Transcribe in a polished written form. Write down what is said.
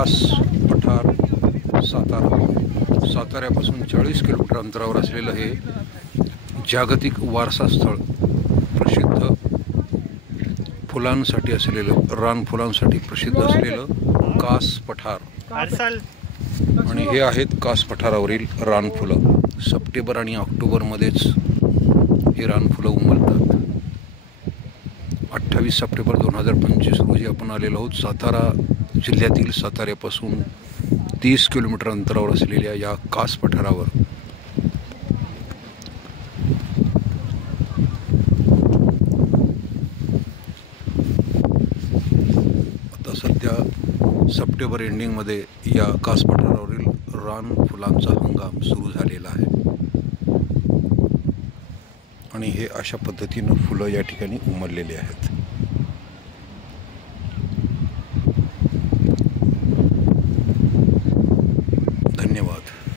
कास पठार साताऱ्यापासून 40 किलोमीटर अंतरावर असलेलं हे जागतिक वारसा स्थळ, प्रसिद्ध फुलांसाठी असलेलं, रानफुलांसाठी प्रसिद्ध असलेलं कास पठार। आणि हे आहेत कास पठारावरील रानफुलं। सप्टेंबर आणि ऑक्टोबरमध्येच हे रानफुलं उमलतात। 28 सप्टेंबर 2025 रोजी आपण आलेलो आहोत सातारा जिल्ह्यातील साताऱ्यापासून 30 किलोमीटर अंतरावर असलेल्या या कास पठारावर। आता सध्या सप्टेंबर एंडिंगमध्ये या कास पठारावरील रान फुलांचा हंगाम सुरू झालेला आहे आणि हे अशा पद्धतीनं फुलं या ठिकाणी उमललेली आहेत। धन्यवाद।